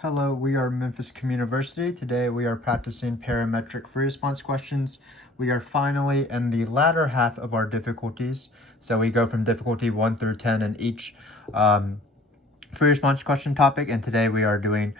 Hello, we are Memphis Community University. Today we are practicing parametric free response questions. We are finally in the latter half of our difficulties. So we go from difficulty 1 through 10 in each free response question topic, and today we are doing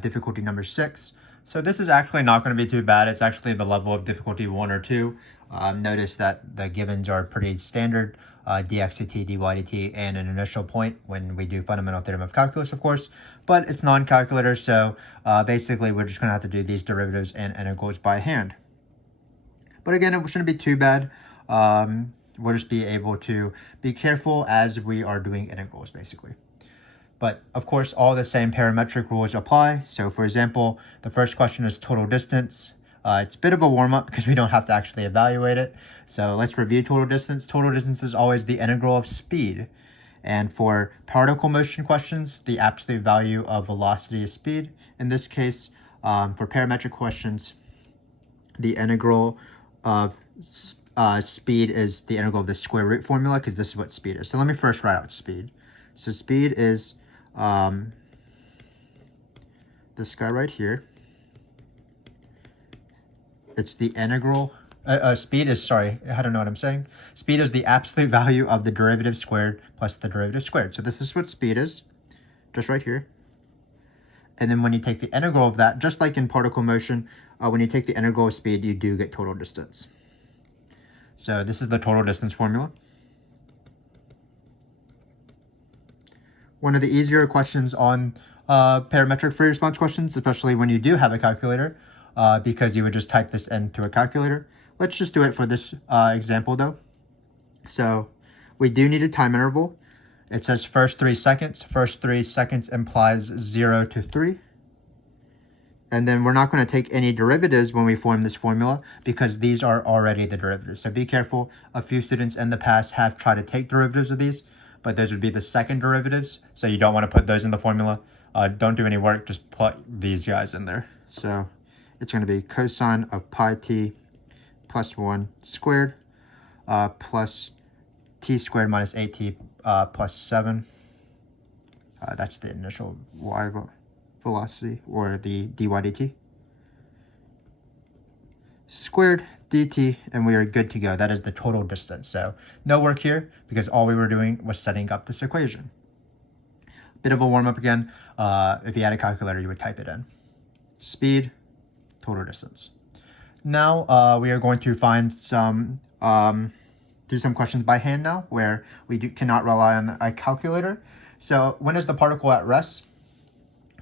difficulty number 6. So this is actually not going to be too bad. It's actually the level of difficulty 1 or 2. Notice that the givens are pretty standard. Dx dt, dy dt, and an initial point when we do fundamental theorem of calculus, of course, but it's non-calculator, so basically we're just going to have to do these derivatives and integrals by hand. But again, it shouldn't be too bad. We'll just be able to be careful as we are doing integrals, basically. But of course, all the same parametric rules apply. So for example, the first question is total distance. It's a bit of a warm-up because we don't have to actually evaluate it. So let's review total distance. Total distance is always the integral of speed. And for particle motion questions, the absolute value of velocity is speed. In this case, for parametric questions, the integral of speed is the integral of the square root formula, because this is what speed is. So let me first write out speed. So speed is this guy right here. It's the integral, speed is, I don't know what I'm saying. Speed is the absolute value of the derivative squared plus the derivative squared. So this is what speed is, just right here. And then when you take the integral of that, just like in particle motion, when you take the integral of speed, you do get total distance. So this is the total distance formula. One of the easier questions on parametric free response questions, especially when you do have a calculator, because you would just type this into a calculator. Let's just do it for this example though. So we do need a time interval. It says first 3 seconds. First 3 seconds implies 0 to 3. And then we're not going to take any derivatives when we form this formula because these are already the derivatives. So be careful. A few students in the past have tried to take derivatives of these, but those would be the second derivatives. So you don't want to put those in the formula. Don't do any work. Just put these guys in there. So it's going to be cosine of pi t plus 1 squared plus t squared minus 8t plus 7. That's the initial y velocity, or the dy dt. Squared dt, and we are good to go. That is the total distance. So no work here because all we were doing was setting up this equation. Bit of a warm-up again. If you had a calculator, you would type it in. Speed, total distance. Now we are going to find some, do some questions by hand now, where we cannot rely on a calculator. So when is the particle at rest?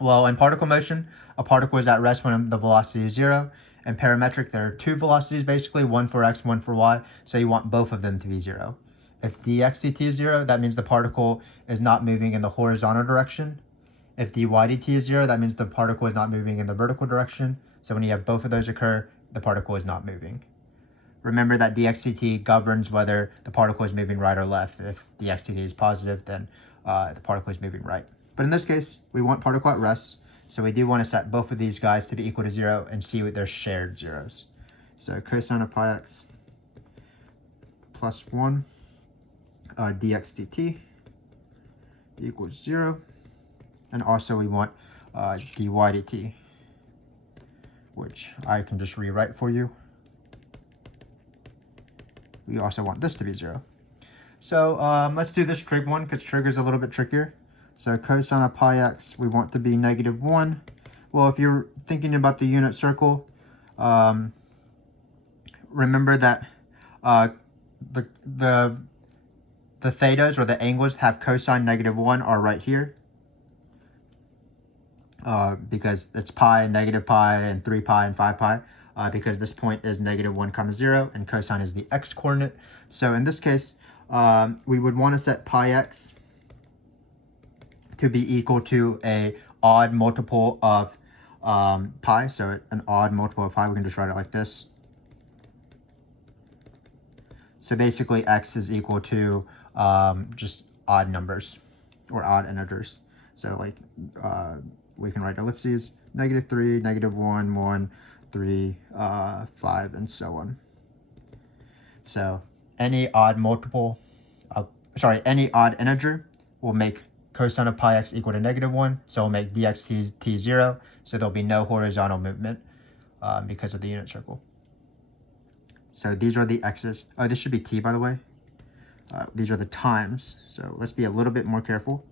Well, in particle motion, a particle is at rest when the velocity is 0. In parametric, there are two velocities basically, one for x, one for y. So you want both of them to be 0. If dx dt is 0, that means the particle is not moving in the horizontal direction. If dy dt is 0, that means the particle is not moving in the vertical direction. So when you have both of those occur, the particle is not moving. Remember that dx dt governs whether the particle is moving right or left. If dx dt is positive, then the particle is moving right. But in this case, we want particle at rest. So we do want to set both of these guys to be equal to 0 and see what their shared zeros. So cosine of pi x plus 1 dx dt equals 0. And also we want dy dt, which I can just rewrite for you. We also want this to be 0. So let's do this trig one because trig is a little bit trickier. So cosine of pi x, we want to be -1. Well, if you're thinking about the unit circle, remember that the thetas, or the angles, have cosine -1 are right here. Because it's pi and negative pi and 3 pi and 5 pi, because this point is -1, 0, and cosine is the x coordinate. So in this case, we would want to set pi x to be equal to a odd multiple of pi. So an odd multiple of pi, we can just write it like this. So basically x is equal to just odd numbers or odd integers. So like we can write ellipses, -3, -1, 1, 3, 5, and so on. So any odd multiple, any odd integer will make cosine of pi x equal to -1, so we'll make dx t 0, so there'll be no horizontal movement because of the unit circle. So these are the x's. Oh, this should be t, by the way. These are the times, so let's be a little bit more careful,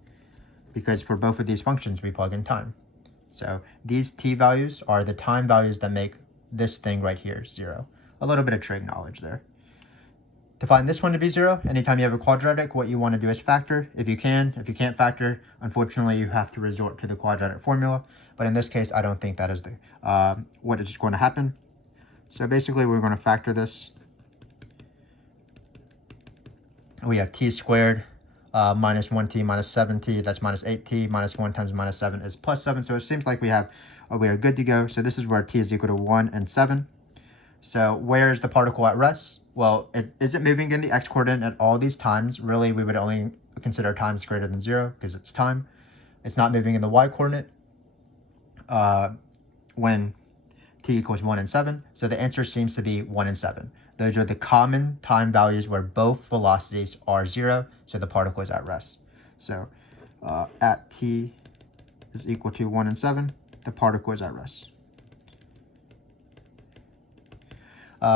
because for both of these functions, we plug in time. So these t values are the time values that make this thing right here 0. A little bit of trig knowledge there. To find this one to be 0, anytime you have a quadratic, what you want to do is factor. If you can. If you can't factor, unfortunately, you have to resort to the quadratic formula. But in this case, I don't think that is what is going to happen. So basically, we're going to factor this. We have t squared minus 1t minus 7t, that's minus 8t, minus 1 times minus 7 is plus 7. So it seems like we are good to go. So this is where t is equal to 1 and 7. So where is the particle at rest? Well, is it moving in the x-coordinate at all these times? Really, we would only consider times greater than 0 because it's time. It's not moving in the y-coordinate when t equals 1 and 7. So the answer seems to be 1 and 7. Those are the common time values where both velocities are 0, so the particle is at rest. So at t is equal to 1 and 7, the particle is at rest.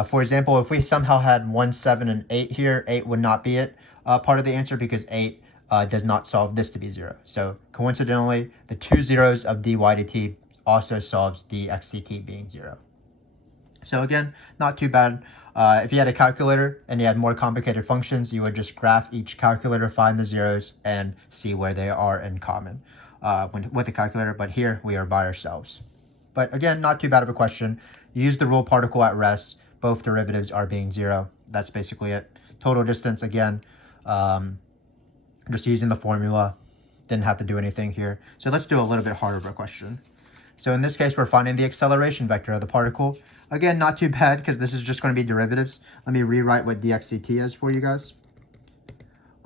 For example, if we somehow had 1, 7, and 8 here, 8 would not be part of the answer because 8 does not solve this to be 0. So coincidentally, the two zeros of dy dt also solves dx dt being 0. So again, not too bad. If you had a calculator and you had more complicated functions, you would just graph each calculator, find the zeros, and see where they are in common with the calculator. But here we are by ourselves. But again, not too bad of a question. Use the rule particle at rest. Both derivatives are being 0. That's basically it. Total distance, again, just using the formula. Didn't have to do anything here. So let's do a little bit harder of a question. So in this case, we're finding the acceleration vector of the particle. Again, not too bad because this is just going to be derivatives. Let me rewrite what dx dt is for you guys.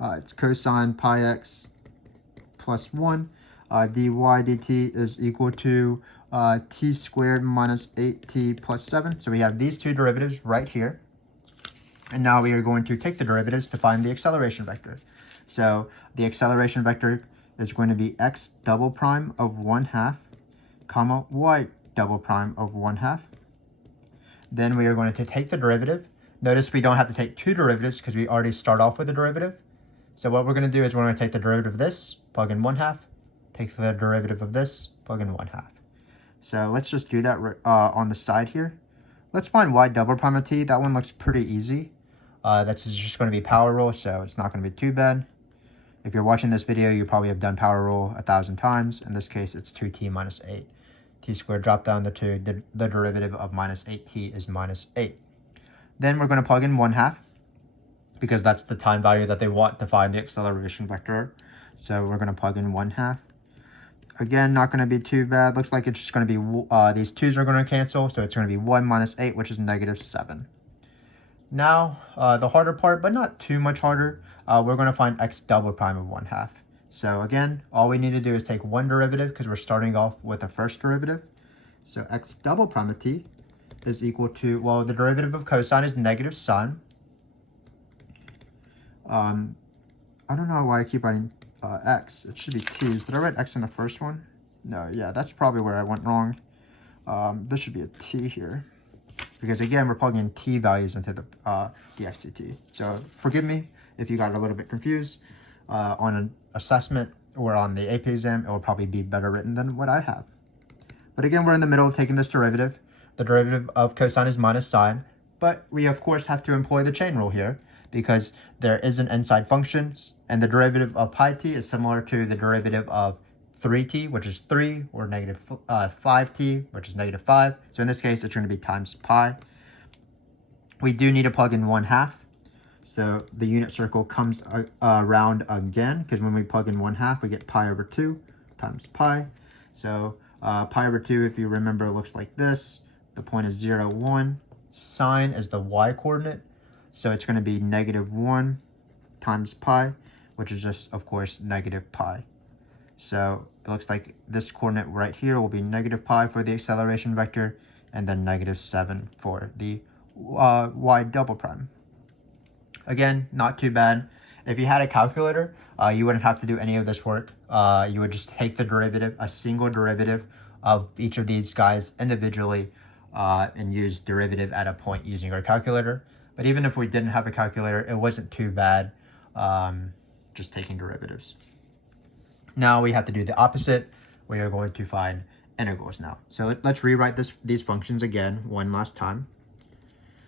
It's cosine pi x plus 1. Dy dt is equal to t squared minus 8t plus 7. So we have these two derivatives right here. And now we are going to take the derivatives to find the acceleration vector. So the acceleration vector is going to be x double prime of 1/2 comma y double prime of 1/2. Then we are going to take the derivative. Notice we don't have to take two derivatives because we already start off with a derivative. So what we're going to do is we're going to take the derivative of this, plug in 1/2, take the derivative of this, plug in 1/2. So let's just do that on the side here. Let's find y double prime of t. That one looks pretty easy. That's just going to be power rule, so it's not going to be too bad. If you're watching this video, you probably have done power rule 1,000 times. In this case, it's 2t minus 8. T squared drop down the 2. The derivative of minus 8t is minus 8. Then we're going to plug in 1/2 because that's the time value that they want to find the acceleration vector. So we're going to plug in 1/2. Again, not going to be too bad. Looks like it's just going to be, these 2's are going to cancel. So it's going to be 1 minus 8, which is -7. Now, the harder part, but not too much harder, we're going to find x double prime of 1/2. So again, all we need to do is take one derivative because we're starting off with the first derivative. So x double prime of t is equal to, well, the derivative of cosine is -sine. I don't know why I keep writing x. It should be t's. Did I write x in the first one? No, yeah, that's probably where I went wrong. This should be a t here. Because again, we're plugging in t values into the dx dt. So forgive me if you got a little bit confused. On an assessment or on the AP exam, it will probably be better written than what I have. But again, we're in the middle of taking this derivative. The derivative of cosine is minus sine. But we, of course, have to employ the chain rule here because there is an inside function. And the derivative of pi t is similar to the derivative of 3t, which is 3, or negative 5t, which is -5. So in this case, it's going to be times pi. We do need to plug in 1/2. So the unit circle comes around again, because when we plug in 1/2, we get pi over 2 times pi. So pi over 2, if you remember, looks like this. The point is 0, 1. Sine is the y-coordinate. So it's going to be -1 times pi, which is just, of course, -pi. So it looks like this coordinate right here will be -pi for the acceleration vector, and then -7 for the y double prime. Again, not too bad. If you had a calculator, you wouldn't have to do any of this work. you would just take the derivative, a single derivative of each of these guys individually, and use derivative at a point using our calculator. But even if we didn't have a calculator, it wasn't too bad, just taking derivatives. Now we have to do the opposite. We are going to find integrals now. So let's rewrite these functions again one last time.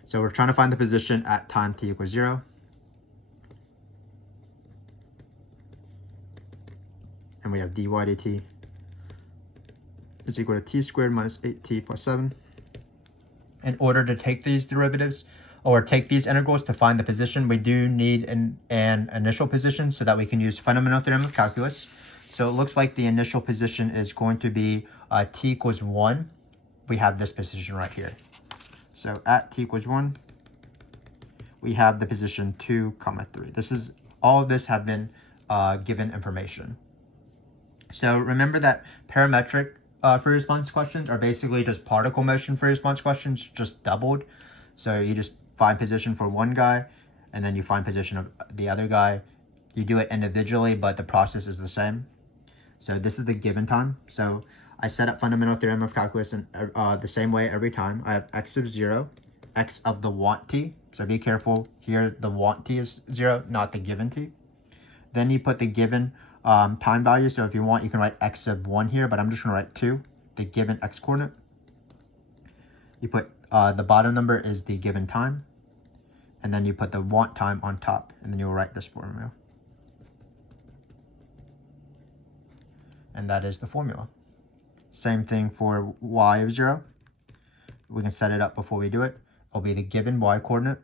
So we're trying to find the position at time t equals 0. And we have dy dt is equal to t squared minus 8t plus 7. In order to take these derivatives, or take these integrals to find the position, we do need an initial position so that we can use fundamental theorem of calculus. So it looks like the initial position is going to be t equals 1. We have this position right here. So at t equals 1, we have the position 2, 3. All of this have been given information. So remember that parametric free response questions are basically just particle motion free response questions, just doubled. So you just find position for one guy, and then you find position of the other guy. You do it individually, but the process is the same. So this is the given time. So I set up fundamental theorem of calculus in the same way every time. I have x of 0, x of the want t. So be careful here, the want t is 0, not the given t. Then you put the given time value. So if you want, you can write x of 1 here, but I'm just going to write 2, the given x coordinate. You put the bottom number is the given time, and then you put the want time on top, and then you'll write this formula. And that is the formula. Same thing for y of 0. We can set it up before we do it. It'll be the given y coordinate,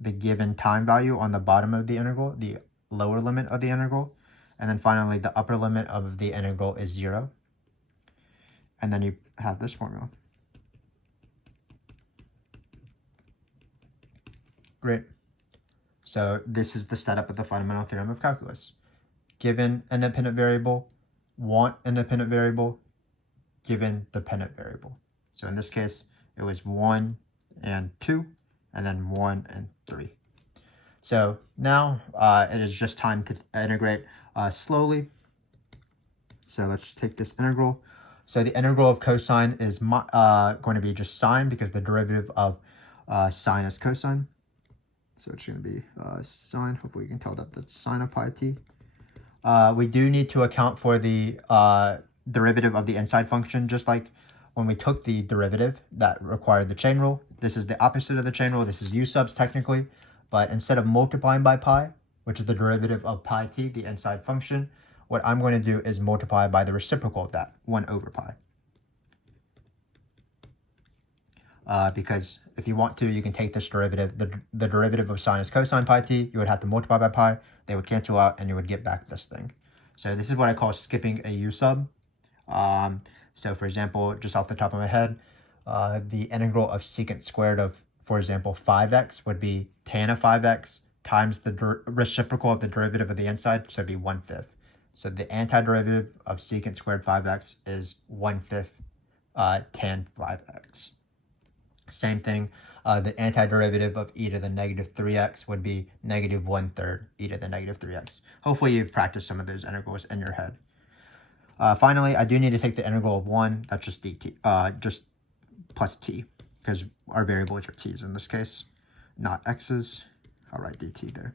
the given time value on the bottom of the integral, the lower limit of the integral, and then finally the upper limit of the integral is 0. And then you have this formula. Great. So this is the setup of the fundamental theorem of calculus. Given independent variable, want independent variable, given dependent variable. So in this case, it was 1 and 2, and then 1 and 3. So now it is just time to integrate slowly. So let's take this integral. So the integral of cosine is going to be just sine, because the derivative of sine is cosine. So it's going to be sine. Hopefully you can tell that that's sine of pi t. We do need to account for the derivative of the inside function, just like when we took the derivative that required the chain rule. This is the opposite of the chain rule. This is u subs technically, but instead of multiplying by pi, which is the derivative of pi t, the inside function, what I'm going to do is multiply by the reciprocal of that, 1 over pi. Because if you want to, you can take this derivative, the derivative of sine is cosine pi t, you would have to multiply by pi, they would cancel out, and you would get back this thing. So this is what I call skipping a u sub. So for example, just off the top of my head, the integral of secant squared of, for example, 5x would be tan of 5x times the reciprocal of the derivative of the inside, so it'd be 1/5. So the antiderivative of secant squared 5x is 1/5 tan 5x. Same thing, the antiderivative of e to the negative 3x would be negative 1/3 e to the negative 3x. Hopefully you've practiced some of those integrals in your head. Finally, I do need to take the integral of 1, that's just dt, just plus t, because our variables are t's in this case, not x's. I'll write dt there.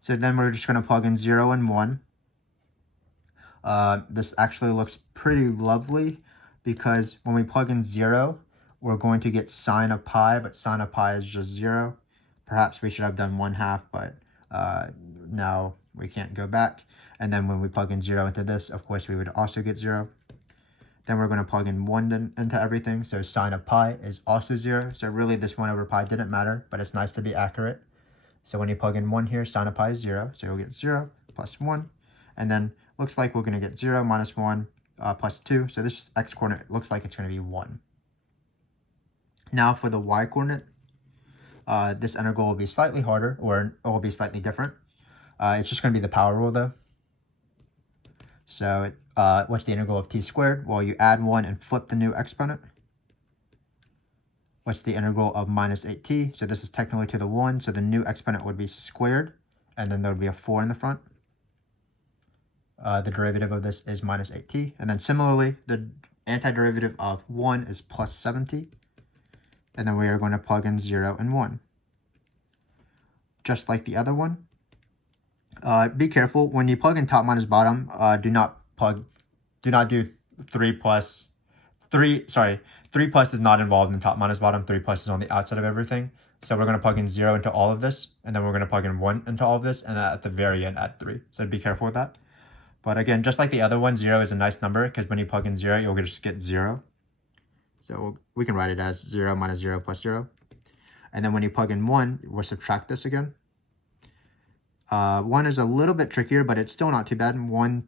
So then we're just going to plug in 0 and 1. This actually looks pretty lovely, because when we plug in 0, we're going to get sine of pi, but sine of pi is just 0. Perhaps we should have done 1/2, but now we can't go back. And then when we plug in 0 into this, of course, we would also get 0. Then we're going to plug in 1 into everything. So sine of pi is also 0. So really this 1 over pi didn't matter, but it's nice to be accurate. So when you plug in 1 here, sine of pi is 0. So you'll get 0 plus 1. And then looks like we're going to get 0 minus 1 plus 2. So this x coordinate looks like it's going to be 1. Now for the y coordinate, this integral will be slightly harder, or it will be slightly different. It's just going to be the power rule though. So what's the integral of t squared? Well, you add 1 and flip the new exponent. What's the integral of minus 8t? So this is technically to the 1, so the new exponent would be squared, and then there would be a 4 in the front. the derivative of this is minus 8t. And then similarly, the antiderivative of 1 is plus 7t. And then we are going to plug in 0 and 1. Just like the other one. Be careful, when you plug in top minus bottom, do not do 3 plus is not involved in top minus bottom, 3 plus is on the outside of everything. So we're going to plug in 0 into all of this, and then we're going to plug in 1 into all of this, and then at the very end add 3. So be careful with that. But again, just like the other one, 0 is a nice number, because when you plug in 0, you'll just get 0. So we can write it as 0 minus 0 plus 0. And then when you plug in 1, we'll subtract this again. 1 is a little bit trickier, but it's still not too bad. 1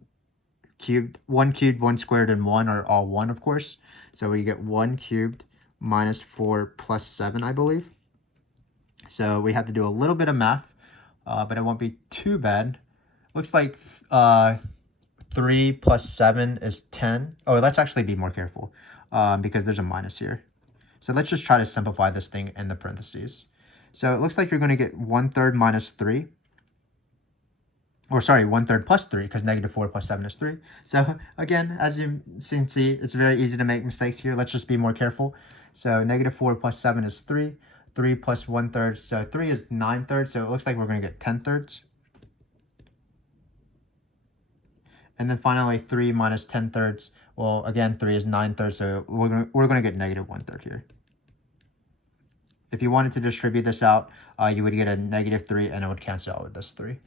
cubed, 1 squared, and 1 are all 1, of course. So we get 1 cubed minus 4 plus 7, I believe. So we have to do a little bit of math, but it won't be too bad. Looks like 3 plus 7 is 10. Oh, let's actually be more careful because there's a minus here. So let's just try to simplify this thing in the parentheses. So it looks like you're going to get 1/3 minus 3. Or sorry, 1/3 plus 3, because negative 4 plus 7 is 3. So again, as you can see, it's very easy to make mistakes here. Let's just be more careful. So negative 4 plus 7 is 3. 3 plus 1/3, so 3 is 9/3, so it looks like we're going to get 10/3. And then finally, 3 minus 10/3, well, again, 3 is 9/3, so we're going to get negative 1/3 here. If you wanted to distribute this out, you would get a negative 3, and it would cancel out with this 3.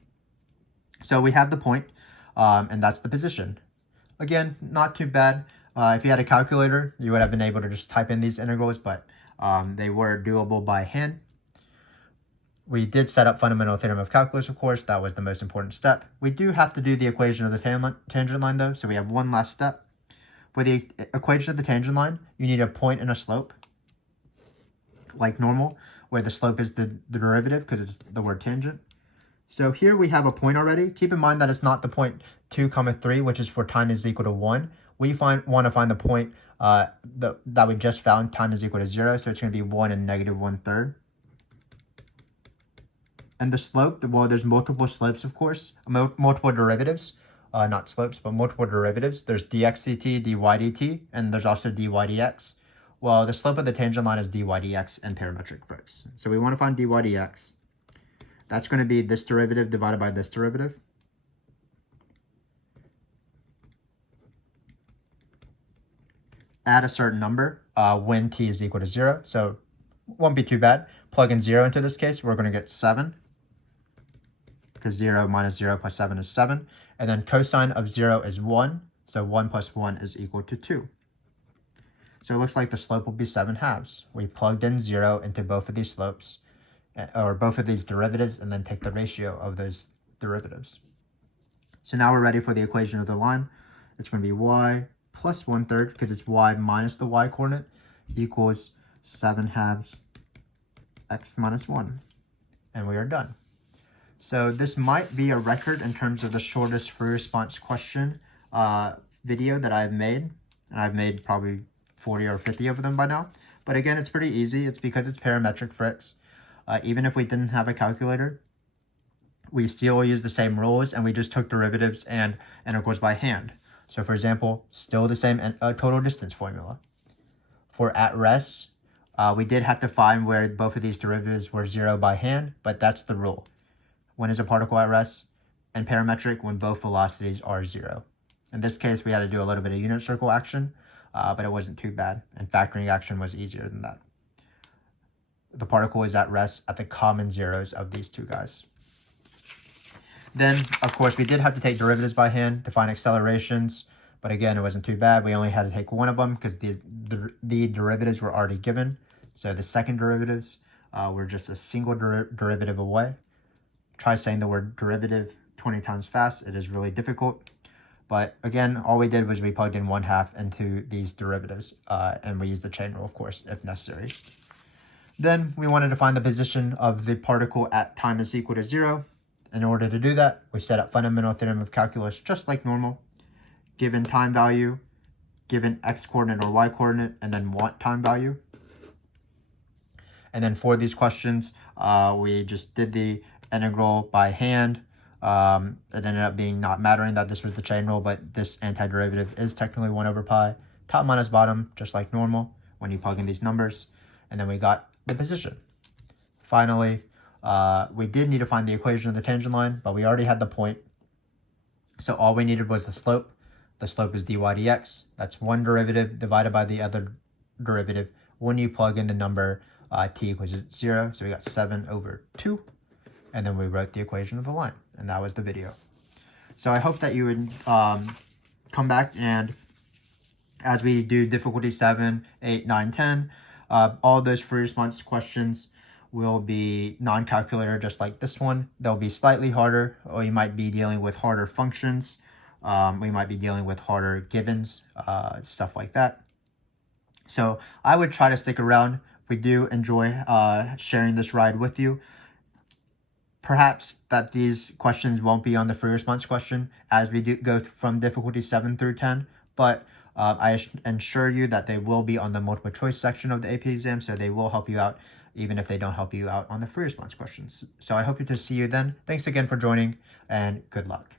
So we have the point, and that's the position. Again, not too bad. If you had a calculator, you would have been able to just type in these integrals, but they were doable by hand. We did set up fundamental theorem of calculus, of course. That was the most important step. We do have to do the equation of the tangent line, though, so we have one last step. For the equation of the tangent line, you need a point and a slope, like normal, where the slope is the derivative, because it's the word tangent. So here we have a point already. Keep in mind that it's not the point 2, 3, which is for time is equal to 1. We want to find the point that we just found, time is equal to 0, so it's going to be 1 and negative 1/3. And the slope, well, there's multiple slopes, of course, multiple derivatives, not slopes, but multiple derivatives. There's dx dt, dy dt, and there's also dy dx. Well, the slope of the tangent line is dy dx and parametric bricks. So we want to find dy dx. That's going to be this derivative divided by this derivative. Add a certain number when t is equal to 0. So won't be too bad. Plug in 0 into this case. We're going to get 7. Because 0 minus 0 plus 7 is 7. And then cosine of 0 is 1. So 1 plus 1 is equal to 2. So it looks like the slope will be 7/2. We plugged in 0 into both of these slopes, or both of these derivatives, and then take the ratio of those derivatives. So now we're ready for the equation of the line. It's going to be y plus 1/3, because it's y minus the y coordinate, equals 7/2 x minus 1. And we are done. So this might be a record in terms of the shortest free response question video that I've made. And I've made probably 40 or 50 of them by now. But again, it's pretty easy. It's because it's parametric fricks. Even if we didn't have a calculator, we still use the same rules, and we just took derivatives and integrals by hand. So for example, still the same total distance formula. For at rest, we did have to find where both of these derivatives were 0 by hand, but that's the rule. When is a particle at rest? And parametric, when both velocities are 0. In this case, we had to do a little bit of unit circle action, but it wasn't too bad. And factoring action was easier than that. The particle is at rest at the common zeros of these two guys. Then, of course, we did have to take derivatives by hand to find accelerations, but again, it wasn't too bad. We only had to take one of them because the derivatives were already given. So the second derivatives were just a single derivative away. Try saying the word derivative 20 times fast. It is really difficult. But again, all we did was we plugged in 1/2 into these derivatives, and we used the chain rule, of course, if necessary. Then we wanted to find the position of the particle at time is equal to 0. In order to do that, we set up fundamental theorem of calculus just like normal. Given time value, given x coordinate or y coordinate, and then want time value. And then for these questions, we just did the integral by hand. It ended up being not mattering that this was the chain rule, but this antiderivative is technically 1 over pi. Top minus bottom, just like normal when you plug in these numbers. And then we got the position. Finally, we did need to find the equation of the tangent line, but we already had the point. So all we needed was the slope. The slope is dy dx. That's one derivative divided by the other derivative when you plug in the number t equals 0. So we got 7 over 2. And then we wrote the equation of the line. And that was the video. So I hope that you would come back, and as we do difficulty 7, 8, 9, 10, all those free response questions will be non-calculator, just like this one. They'll be slightly harder, or you might be dealing with harder functions. We might be dealing with harder givens, stuff like that. So I would try to stick around. We do enjoy sharing this ride with you. Perhaps that these questions won't be on the free response question as we do go from difficulty 7 through 10, but I assure you that they will be on the multiple choice section of the AP exam, so they will help you out even if they don't help you out on the free response questions. So I hope to see you then. Thanks again for joining, and good luck.